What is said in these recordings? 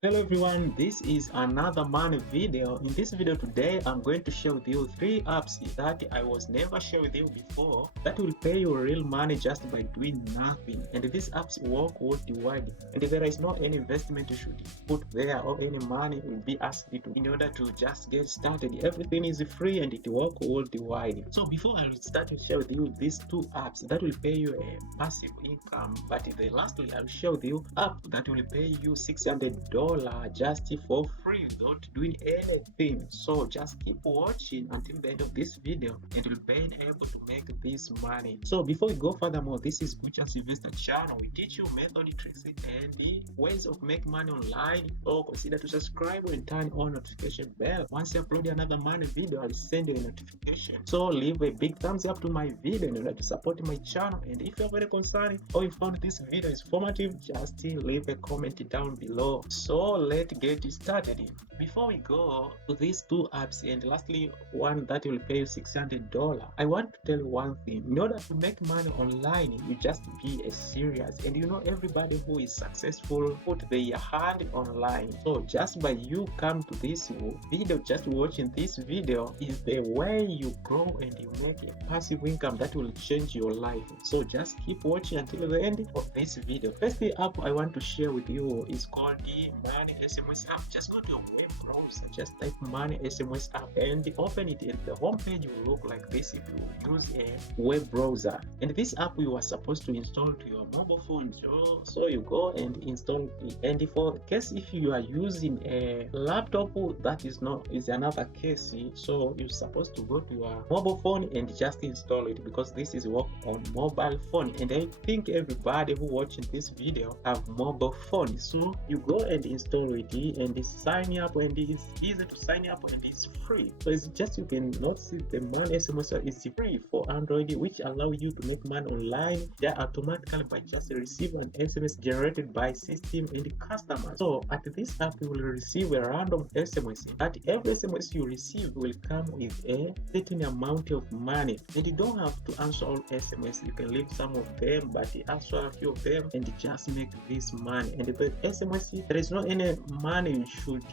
Hello everyone, this is another money video. In this video today, I'm going to share with you 3 apps that I was never share with you before that will pay you real money just by doing nothing. And these apps work worldwide and there is no any investment you should put there or any money will be asked you to in order to just get started. Everything is free and it works worldwide. So before I will start to share with you these 2 apps that will pay you a passive income, but the lastly I will share with you app that will pay you $600 just for free without doing anything. So just keep watching until the end of this video and you'll be able to make this money. So before we go furthermore, this is Butchers Investor channel. We teach you method, tricks and the ways of making money online. So consider to subscribe and turn on notification bell. Once I upload another money video, I'll send you a notification. So leave a big thumbs up to my video in order to support my channel. And if you're very concerned or you found this video informative, just leave a comment down below. So let's get started. Before we go to these 2 apps and lastly one that will pay you $600, I want to tell you one thing. In order to make money online, you just be a serious, and you know everybody who is successful put their hand online. So just by you come to this video, just watching this video is the way you grow and you make a passive income that will change your life. So just keep watching until the end of this video. First app I want to share with you is called the Money SMS app. Just go to your web browser, just type Money SMS app and open it, and the home page will look like this if you use a web browser. And this app you are supposed to install to your mobile phone. So you go and install it. And for case if you are using a laptop, that is another case. So you're supposed to go to your mobile phone and just install it, because this is work on mobile phone. And I think everybody who watching this video have mobile phone. So you go and install it and sign up, and it's easy to sign up and it's free. So it's just, you can not see the Money SMS is free for Android, which allow you to make money online. They automatically by just receive an SMS generated by system and customer. So at this app you will receive a random SMS. At every SMS you receive will come with a certain amount of money, and you don't have to answer all SMS. You can leave some of them, but answer a few of them and just make this money. And the SMS, there is no any money you should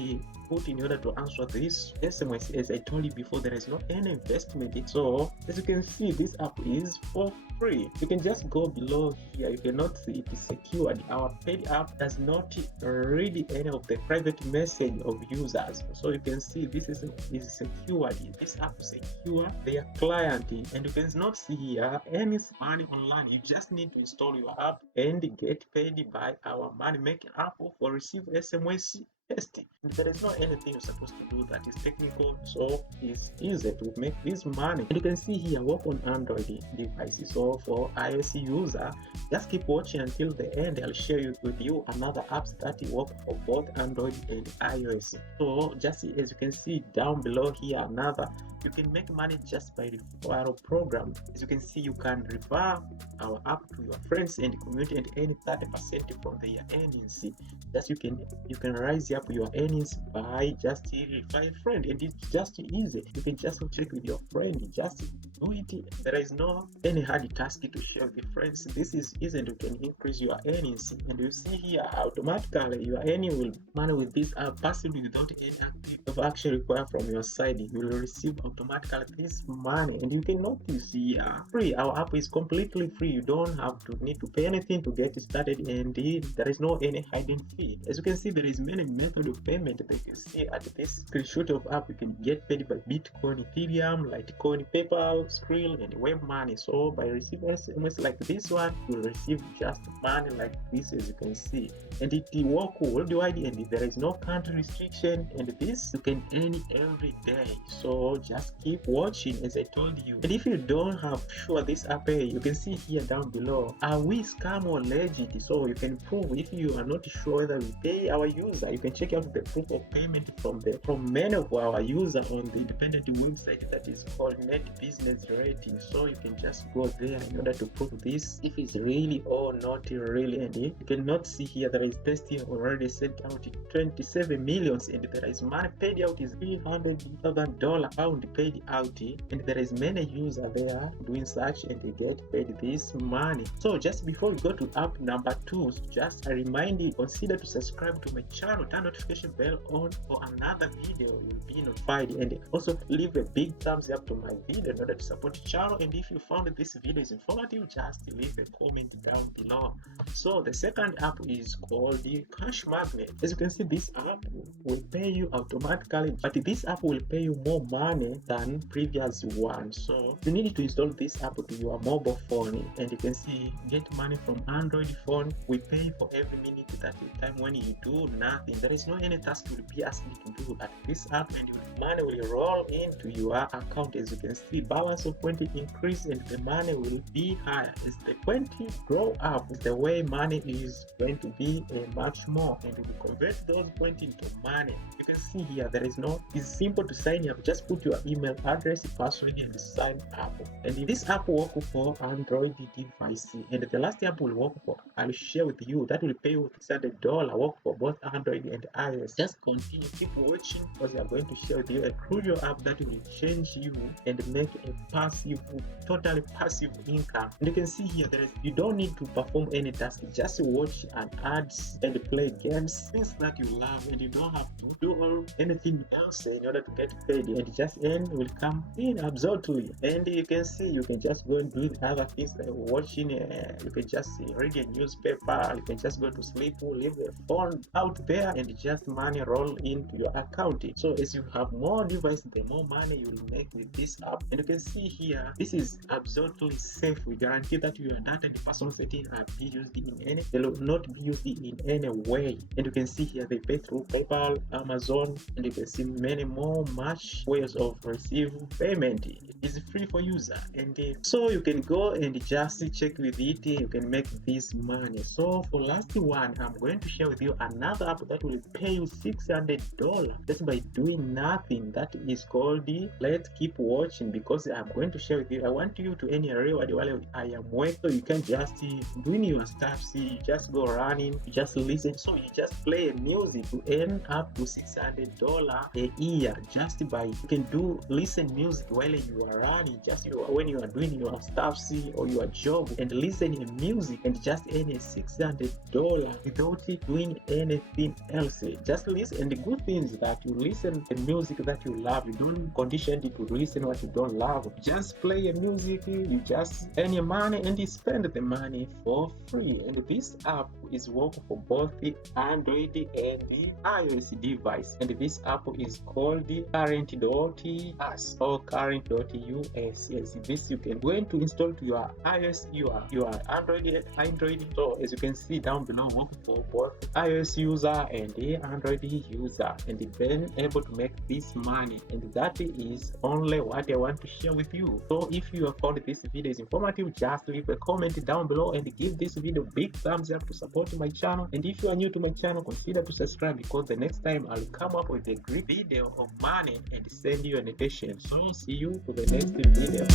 put in order to answer this SMS. As I told you before, there is not any investment. So as you can see, this app is for free. You can just go below here. You cannot see it is secured. Our paid app does not read any of the private message of users. So you can see this is secured. This app secure their client, and you can not see here any money online. You just need to install your app and get paid by our money making app for receive SMS testing. There is not anything you're supposed to do that is technical, so it's easy to make this money. And you can see here, work on Android devices. So for iOS user, just keep watching until the end. I'll share with you another apps that work for both Android and iOS. So just as you can see down below here, another, you can make money just by referral program. As you can see, you can refer our app to your friends and community, and any 30% from their earnings. Just you can rise up your earnings by just refer a friend, and it's just easy. You can just check with your friend, just do it. There is no any hard task to share with friends. This is easy, and you can increase your earnings. And you see here, automatically your earning will money with this app passively without any active action required from your side. You will receive automatically this money. And you can notice here, free. Our app is completely free. You don't have to need to pay anything to get started, and there is no any hidden fee. As you can see, there is many method of payment that you can see at this screenshot of app. You can get paid by Bitcoin, Ethereum, Litecoin, PayPal, Skrill, and Web Money. So by receiving SMS like this one, you will receive just money like this, as you can see. And it work worldwide, and there is no country restriction, and this you can earn every day. So just keep watching, as I told you. And if you don't have sure this app, you can see here down below, are we scam or legit? So you can prove. If you are not sure whether we pay our user, you can check out the proof of payment from many of our users on the independent website that is called Net Business Rating. So you can just go there in order to prove this, if it's really or not really. And you cannot see here, there is test here already sent out 27 millions, and there is money paid paid out is $300,000 pound paid out, and there is many users there doing such and they get paid this money. So just before we go to app number 2, just a reminder, consider to subscribe to my channel, turn notification bell on for another video, you'll be notified, and also leave a big thumbs up to my video in order to support the channel. And if you found this video is informative, just leave a comment down below. So the second app is called the Cash Magnet. As you can see, this app will pay you automatically, but this app will pay you more money than previous one. So you need to install this app to your mobile phone, and you can see get money from Android phone. We pay for every minute that time when you do nothing. There is no any task you will be asked you to do at this app, and your money will roll into your account. As you can see, balance of 20 increase and the money will be higher. As the 20 grow up, the way money is going to be much more, and we convert those points into money. You can see here there is no, it's simple to sign up. Just put your email address, password, and sign up. And this app will work for Android device, and the last app will work for, I'll share with you, that will pay you $600, work for both Android and iOS. Just continue, keep watching, because I'm going to share with you a crucial app that will change you and make a passive, totally passive income. And you can see here there is, you don't need to perform any task, just watch an ads and play games, things that you love, and you don't have to do anything else in order to get paid, and just end will come in absolutely. And you can see you can just go and do other things like watching, you can just read a newspaper, you can just go to sleep, leave the phone out there, and just money roll into your account. So as you have more devices, the more money you will make with this app. And you can see here, this is absolutely safe. We guarantee that your data and personal settings are be used in any, they will not be used in any way. And you can see here they pay through PayPal, Amazon, and you can see many more much ways of receiving payment. It's free for user, and so you can go and just check with it, you can make this money. So for last one, I'm going to share with you another app that will pay you $600 just by doing nothing. That is called the Let's Keep Watching, because I'm going to share with you, I want you to earn a reward while I am working. So you can just doing your stuff, see, just go running, you just listen. So you just play music to earn up to $600 a year just by, you can do listen music while you are running, just when you are doing your stuff, see, or your job, and listen to music and just earn a $600 without doing anything else. Just listen, and the good thing is that you listen to music that you love. You don't condition it to listen what you don't love. Just play your music, you just earn your money, and you spend the money for free. And this app is working for both the Android and the iOS device, and this app is called the Current.us or Current.us. Yes, this you can go into install to your iOS, your Android. So as you can see down below, working for both iOS user and the Android user, and then able to make this money. And that is only what I want to share with you. So if you have found this video is informative, just leave a comment down below and give this video big thumbs up to support my channel. And if you are new to my channel, consider to subscribe, because the next time I'll come up with a great video of money and send you an invitation. So see you to the next video.